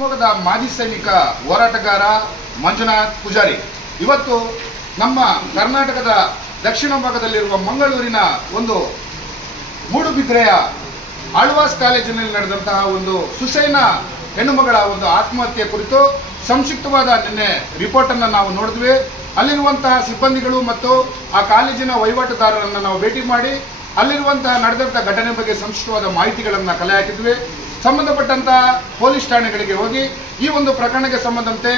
ಶಿವಮೊಗ್ಗದ ಮಾಜಿ ಸೈನಿಕ ಹೋರಾಟಗಾರ ಮಂಜುನಾಥ್ ಪೂಜಾರಿ ಇವತ್ತು ನಮ್ಮ ಕರ್ನಾಟಕದ ದಕ್ಷಿಣ ಭಾಗದಲ್ಲಿರುವ ಮಂಗಳೂರಿನ ಒಂದು ಮೂಡುಬಿದ್ರೆಯ ಆಳ್ವಾಸ್ ಕಾಲೇಜಿನಲ್ಲಿ ನಡೆದಂತಹ ಒಂದು ಸುಸೈನ ಹೆಣ್ಣುಮಗಳ ಒಂದು ಆತ್ಮಹತ್ಯೆ ಕುರಿತು ಸಂಕ್ಷಿಪ್ತವಾದ ನಿನ್ನೆ ರಿಪೋರ್ಟ್ ಅನ್ನು ನಾವು ನೋಡಿದ್ವಿ. ಅಲ್ಲಿರುವಂತಹ ಸಿಬ್ಬಂದಿಗಳು ಮತ್ತು ಆ ಕಾಲೇಜಿನ ವಹಿವಾಟುದಾರರನ್ನು ನಾವು ಭೇಟಿ ಮಾಡಿ ಅಲ್ಲಿರುವಂತಹ ನಡೆದಂತಹ ಘಟನೆ ಬಗ್ಗೆ ಸಂಕ್ಷಿಪ್ತವಾದ ಮಾಹಿತಿಗಳನ್ನು ಕಲೆ ಹಾಕಿದ್ವಿ. ಸಂಬಂಧಪಟ್ಟಂತಹ ಪೊಲೀಸ್ ಠಾಣೆಗಳಿಗೆ ಹೋಗಿ ಈ ಒಂದು ಪ್ರಕರಣಕ್ಕೆ ಸಂಬಂಧಂತೆ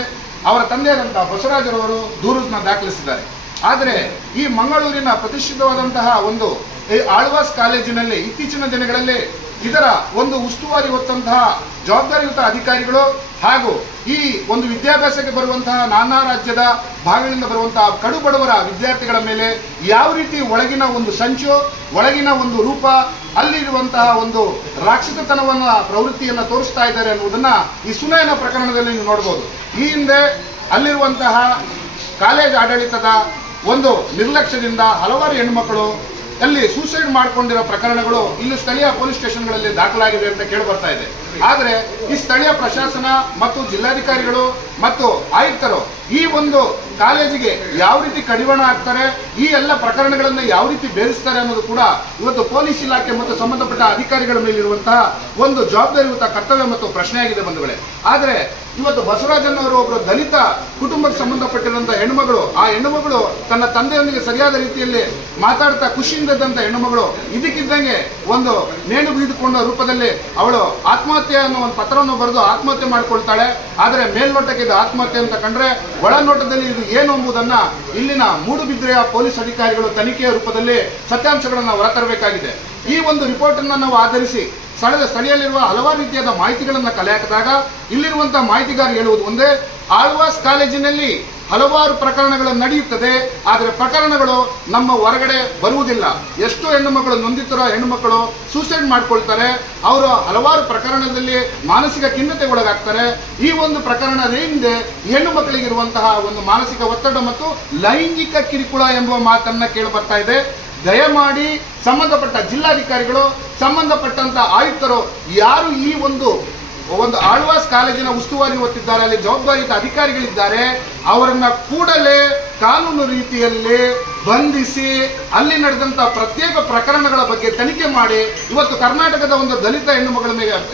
ಅವರ ತಂದೆಯಾದಂತಹ ಬಸವರಾಜರವರು ದೂರನ್ನು ದಾಖಲಿಸಿದ್ದಾರೆ. ಆದರೆ ಈ ಮಂಗಳೂರಿನ ಪ್ರತಿಷ್ಠಿತವಾದಂತಹ ಒಂದು ಆಳ್ವಾಸ್ ಕಾಲೇಜಿನಲ್ಲಿ ಇತ್ತೀಚಿನ ದಿನಗಳಲ್ಲಿ ಇದರ ಒಂದು ಉಸ್ತುವಾರಿ ಹೊತ್ತಂತಹ ಜವಾಬ್ದಾರಿಯುತ ಅಧಿಕಾರಿಗಳು ಹಾಗೂ ಈ ಒಂದು ವಿದ್ಯಾಭ್ಯಾಸಕ್ಕೆ ಬರುವಂತಹ ನಾನಾ ರಾಜ್ಯದ ಭಾಗಗಳಿಂದ ಬರುವಂತಹ ಕಡು ಬಡವರ ವಿದ್ಯಾರ್ಥಿಗಳ ಮೇಲೆ ಯಾವ ರೀತಿ ಒಳಗಿನ ಒಂದು ಸಂಚು, ಒಳಗಿನ ಒಂದು ರೂಪ, ಅಲ್ಲಿರುವಂತಹ ಒಂದು ರಾಕ್ಷಸತನವನ್ನ ಪ್ರವೃತ್ತಿಯನ್ನು ತೋರಿಸ್ತಾ ಇದ್ದಾರೆ ಅನ್ನುವುದನ್ನ ಈ ಸುನಯನ ಪ್ರಕರಣದಲ್ಲಿ ನೀವು ನೋಡಬಹುದು. ಈ ಹಿಂದೆ ಅಲ್ಲಿರುವಂತಹ ಕಾಲೇಜ್ ಆಡಳಿತದ ಒಂದು ನಿರ್ಲಕ್ಷ್ಯದಿಂದ ಹಲವಾರು ಹೆಣ್ಣುಮಕ್ಕಳು ಅಲ್ಲಿ ಸೂಸೈಡ್ ಮಾಡಿಕೊಂಡಿರೋ ಪ್ರಕರಣಗಳು ಇಲ್ಲಿ ಸ್ಥಳೀಯ ಪೊಲೀಸ್ ಸ್ಟೇಷನ್ಗಳಲ್ಲಿ ದಾಖಲಾಗಿದೆ ಅಂತ ಕೇಳಿ ಬರ್ತಾ ಇದೆ. ಆದರೆ ಈ ಸ್ಥಳೀಯ ಪ್ರಶಾಸನ ಮತ್ತು ಜಿಲ್ಲಾಧಿಕಾರಿಗಳು ಮತ್ತು ಆಯುಕ್ತರು ಈ ಒಂದು ಕಾಲೇಜಿಗೆ ಯಾವ ರೀತಿ ಕಡಿವಾಣ ಹಾಕ್ತಾರೆ, ಈ ಎಲ್ಲ ಪ್ರಕರಣಗಳನ್ನು ಯಾವ ರೀತಿ ಬೇರಿಸ್ತಾರೆ ಅನ್ನೋದು ಕೂಡ ಇವತ್ತು ಪೊಲೀಸ್ ಇಲಾಖೆ ಮತ್ತು ಸಂಬಂಧಪಟ್ಟ ಅಧಿಕಾರಿಗಳ ಮೇಲಿರುವಂತಹ ಒಂದು ಜವಾಬ್ದಾರಿಯುತ ಕರ್ತವ್ಯ ಮತ್ತು ಪ್ರಶ್ನೆಯಾಗಿದೆ ಬಂಧುಗಳೇ. ಆದರೆ ಇವತ್ತು ಬಸವರಾಜನವರು ಒಬ್ಬರು ದಲಿತ ಕುಟುಂಬಕ್ಕೆ ಸಂಬಂಧಪಟ್ಟಿರುವಂತಹ ಹೆಣ್ಣುಮಗಳು, ಆ ಹೆಣ್ಣುಮಗಳು ತನ್ನ ತಂದೆಯೊಂದಿಗೆ ಸರಿಯಾದ ರೀತಿಯಲ್ಲಿ ಮಾತಾಡ್ತಾ ಖುಷಿಯಿಂದ ಇದ್ದಂತ ಹೆಣ್ಣುಮಗಳು ಇದಕ್ಕಿದ್ದಂಗೆ ಒಂದು ನೇಣು ಬಿಗಿದುಕೊಂಡ ರೂಪದಲ್ಲಿ ಅವಳು ಆತ್ಮಹತ್ಯೆ ಅನ್ನೋ ಒಂದು ಪತ್ರವನ್ನು ಬರೆದು ಆತ್ಮಹತ್ಯೆ ಮಾಡಿಕೊಳ್ತಾಳೆ. ಆದರೆ ಮೇಲ್ನೋಟಕ್ಕೆ ಇದು ಆತ್ಮಹತ್ಯೆ ಅಂತ ಕಂಡ್ರೆ ಒಳನೋಟದಲ್ಲಿ ಇದು ಏನು ಎಂಬುದನ್ನ ಇಲ್ಲಿನ ಮೂಡುಬಿದ್ರೆಯ ಪೊಲೀಸ್ ಅಧಿಕಾರಿಗಳು ತನಿಖೆಯ ರೂಪದಲ್ಲಿ ಸತ್ಯಾಂಶಗಳನ್ನು ಹೊರತರಬೇಕಾಗಿದೆ. ಈ ಒಂದು ರಿಪೋರ್ಟ್ ಅನ್ನು ನಾವು ಆಧರಿಸಿ ಸ್ಥಳದಲ್ಲಿರುವ ಹಲವಾರು ರೀತಿಯಾದ ಮಾಹಿತಿಗಳನ್ನು ಕಲೆ ಹಾಕಿದಾಗ ಇಲ್ಲಿರುವಂತಹ ಮಾಹಿತಿಗಾರರು ಹೇಳುವುದು ಒಂದೇ, ಆಳ್ವಾಸ್ ಕಾಲೇಜಿನಲ್ಲಿ ಹಲವಾರು ಪ್ರಕರಣಗಳು ನಡೆಯುತ್ತದೆ, ಆದರೆ ಪ್ರಕರಣಗಳು ನಮ್ಮ ಹೊರಗಡೆ ಬರುವುದಿಲ್ಲ. ಎಷ್ಟು ಹೆಣ್ಣುಮಕ್ಕಳು ನೊಂದಿತರ ಹೆಣ್ಣುಮಕ್ಕಳು ಸೂಸೈಡ್ ಮಾಡ್ಕೊಳ್ತಾರೆ, ಅವರು ಹಲವಾರು ಪ್ರಕರಣದಲ್ಲಿ ಮಾನಸಿಕ ಖಿನ್ನತೆಗೊಳಗಾಗ್ತಾರೆ. ಈ ಒಂದು ಪ್ರಕರಣದ ಹಿಂದೆ ಹೆಣ್ಣು ಮಕ್ಕಳಿಗಿರುವಂತಹ ಒಂದು ಮಾನಸಿಕ ಒತ್ತಡ ಮತ್ತು ಲೈಂಗಿಕ ಕಿರುಕುಳ ಎಂಬ ಮಾತನ್ನ ಕೇಳಿ ಬರ್ತಾ ಇದೆ. ದಯಮಾಡಿ ಸಂಬಂಧಪಟ್ಟ ಜಿಲ್ಲಾಧಿಕಾರಿಗಳು, ಸಂಬಂಧಪಟ್ಟಂತಹ ಆಯುಕ್ತರು ಯಾರು ಈ ಒಂದು ಆಳ್ವಾಸ್ ಕಾಲೇಜಿನ ಉಸ್ತುವಾರಿ ಹೊತ್ತಿದ್ದಾರೆ, ಅಲ್ಲಿ ಜವಾಬ್ದಾರಿಯುತ ಅಧಿಕಾರಿಗಳಿದ್ದಾರೆ, ಅವರನ್ನ ಕೂಡಲೇ ಕಾನೂನು ರೀತಿಯಲ್ಲಿ ಬಂಧಿಸಿ ಅಲ್ಲಿ ನಡೆದಂತಹ ಪ್ರತ್ಯೇಕ ಪ್ರಕರಣಗಳ ಬಗ್ಗೆ ತನಿಖೆ ಮಾಡಿ ಇವತ್ತು ಕರ್ನಾಟಕದ ಒಂದು ದಲಿತ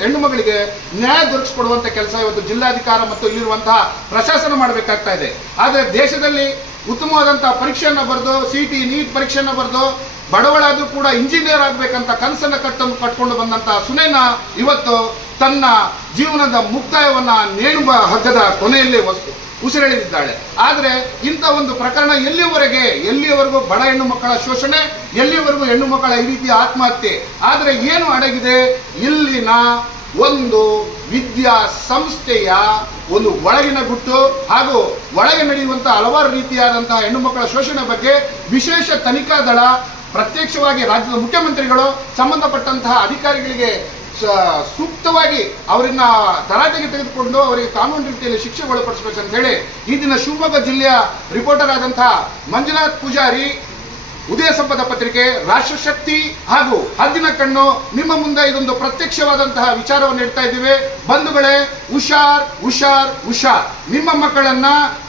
ಹೆಣ್ಣುಮಗಳಿಗೆ ನ್ಯಾಯ ದೊರಕಿಸಿಕೊಡುವಂತ ಕೆಲಸ ಇವತ್ತು ಜಿಲ್ಲಾಧಿಕಾರ ಮತ್ತು ಇಲ್ಲಿರುವಂತಹ ಪ್ರಶಾಸನ ಮಾಡಬೇಕಾಗ್ತಾ ಇದೆ. ಆದರೆ ದೇಶದಲ್ಲಿ ಉತ್ತಮವಾದಂತಹ ಪರೀಕ್ಷೆಯನ್ನು ಬರೆದು CET ನೀಟ್ ಪರೀಕ್ಷೆಯನ್ನು ಬರೆದು ಬಡವಳಾದ್ರೂ ಕೂಡ ಇಂಜಿನಿಯರ್ ಆಗಬೇಕಂತ ಕನಸನ್ನು ಕಟ್ಕೊಂಡು ಬಂದಂತಹ ಸುನೈನಾ ಇವತ್ತು ತನ್ನ ಜೀವನದ ಮುಕ್ತಾಯವನ್ನ ನೇಣುವ ಹಗ್ಗದ ಕೊನೆಯಲ್ಲಿ ಉಸಿರೆಳೆದಿದ್ದಾಳೆ. ಆದರೆ ಇಂಥ ಒಂದು ಪ್ರಕರಣ ಎಲ್ಲಿಯವರೆಗೂ ಬಡ ಹೆಣ್ಣು ಮಕ್ಕಳ ಶೋಷಣೆ, ಎಲ್ಲಿಯವರೆಗೂ ಹೆಣ್ಣು ಮಕ್ಕಳ ಈ ರೀತಿಯ ಆತ್ಮಹತ್ಯೆ. ಆದರೆ ಏನು ಅಡಗಿದೆ ಇಲ್ಲಿನ ಒಂದು ವಿದ್ಯಾ ಸಂಸ್ಥೆಯ ಒಂದು ಒಳಗಿನ ಗುಟ್ಟು ಹಾಗೂ ಒಳಗೆ ನಡೆಯುವಂತಹ ಹಲವಾರು ರೀತಿಯಾದಂತಹ ಹೆಣ್ಣು ಮಕ್ಕಳ ಶೋಷಣೆ ಬಗ್ಗೆ ವಿಶೇಷ ತನಿಖಾ ದಳ ಪ್ರತ್ಯಕ್ಷವಾಗಿ ರಾಜ್ಯದ ಮುಖ್ಯಮಂತ್ರಿಗಳು ಸಂಬಂಧಪಟ್ಟಂತಹ ಅಧಿಕಾರಿಗಳಿಗೆ ಸೂಕ್ತವಾಗಿ ಅವರನ್ನ ತರಾಟೆಗೆ ತೆಗೆದುಕೊಂಡು ಅವರಿಗೆ ಕಾನೂನು ರೀತಿಯಲ್ಲಿ ಶಿಕ್ಷೆ ಒಳಪಡಿಸಬೇಕಂತ ಹೇಳಿ ಈ ದಿನ ಶಿವಮೊಗ್ಗ ಜಿಲ್ಲೆಯ ರಿಪೋರ್ಟರ್ ಆದಂತಹ ಮಂಜುನಾಥ್ ಪೂಜಾರಿ, ಉದಯ ಸಂಪದ ಪತ್ರಿಕೆ, ರಾಷ್ಟ್ರಶಕ್ತಿ ಹಾಗೂ ಹದ್ದಿನ ಕಣ್ಣು ನಿಮ್ಮ ಮುಂದೆ ಇದೊಂದು ಪ್ರತ್ಯಕ್ಷವಾದಂತಹ ವಿಚಾರವನ್ನು ಇಡ್ತಾ ಇದ್ದೀವಿ. ಬಂಧುಗಳೇ, ಹುಷಾರ್ ಹುಷಾರ್ ಹುಷಾರ್. ನಿಮ್ಮ ಮಕ್ಕಳನ್ನ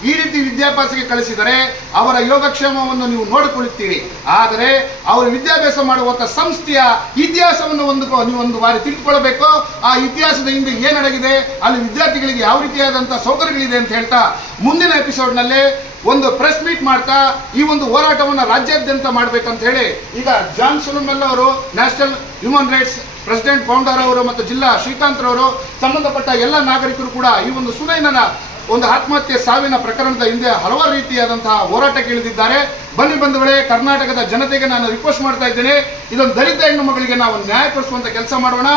ಈ ರೀತಿ ವಿದ್ಯಾಭ್ಯಾಸಕ್ಕೆ ಕಳಿಸಿದರೆ ಅವರ ಯೋಗಕ್ಷೇಮವನ್ನು ನೀವು ನೋಡಿಕೊಳ್ಳುತ್ತೀರಿ. ಆದರೆ ಅವರು ವಿದ್ಯಾಭ್ಯಾಸ ಮಾಡುವಂತಹ ಸಂಸ್ಥೆಯ ಇತಿಹಾಸವನ್ನು ನೀವು ಒಂದು ಬಾರಿ ತಿಳ್ಕೊಳ್ಬೇಕು. ಆ ಇತಿಹಾಸದ ಹಿಂದೆ ಏನಡಗಿದೆ, ಅಲ್ಲಿ ವಿದ್ಯಾರ್ಥಿಗಳಿಗೆ ಯಾವ ರೀತಿಯಾದಂತಹ ಸೌಕರ್ಯಗಳಿದೆ ಅಂತ ಹೇಳ್ತಾ ಮುಂದಿನ ಎಪಿಸೋಡ್ನಲ್ಲಿ ಒಂದು ಪ್ರೆಸ್ ಮೀಟ್ ಮಾಡ್ತಾ ಈ ಒಂದು ಹೋರಾಟವನ್ನು ರಾಜ್ಯಾದ್ಯಂತ ಮಾಡಬೇಕಂತ ಹೇಳಿ ಈಗ ಜಾನ್ ಸುಲುಮೆಲ್ ಅವರು, national human rights president founder ಅವರು ಮತ್ತು ಜಿಲ್ಲಾ ಶ್ರೀಕಾಂತ್ ರವರು ಸಂಬಂಧಪಟ್ಟ ಎಲ್ಲ ನಾಗರಿಕರು ಕೂಡ ಈ ಒಂದು ಸುನೈನನ ಒಂದು ಆತ್ಮಹತ್ಯೆ ಸಾವಿನ ಪ್ರಕರಣದ ಹಿಂದೆ ಹಲವಾರು ರೀತಿಯಾದಂತಹ ಹೋರಾಟಕ್ಕೆ ಇಳಿದಿದ್ದಾರೆ. ಬನ್ನಿ ಬಂಧುಗಳೇ, ಕರ್ನಾಟಕದ ಜನತೆಗೆ ನಾನು ರಿಕ್ವೆಸ್ಟ್ ಮಾಡ್ತಾ ಇದ್ದೇನೆ, ಇದೊಂದು ದಲಿತ ಹೆಣ್ಣು ಮಕ್ಕಳಿಗೆ ನಾವು ನ್ಯಾಯ ಕೊಡಿಸುವಂತ ಕೆಲಸ ಮಾಡೋಣ.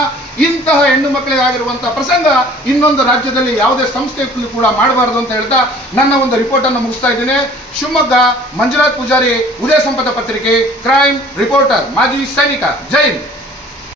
ಇಂತಹ ಹೆಣ್ಣು ಮಕ್ಕಳಿಗಾಗಿರುವಂತಹ ಪ್ರಸಂಗ ಇನ್ನೊಂದು ರಾಜ್ಯದಲ್ಲಿ ಯಾವುದೇ ಸಂಸ್ಥೆಗಳು ಕೂಡ ಮಾಡಬಾರದು ಅಂತ ಹೇಳ್ತಾ ನನ್ನ ಒಂದು ರಿಪೋರ್ಟ್ ಅನ್ನು ಮುಗಿಸ್ತಾ ಇದ್ದೇನೆ. ಶಿವಮೊಗ್ಗ, ಮಂಜುನಾಥ್ ಪೂಜಾರಿ, ಉದಯ ಸಂಪದ ಪತ್ರಿಕೆ, ಕ್ರೈಮ್ ರಿಪೋರ್ಟರ್, ಮಾಜಿ ಸೈನಿಕ. ಜೈ ಹಿಂದ್.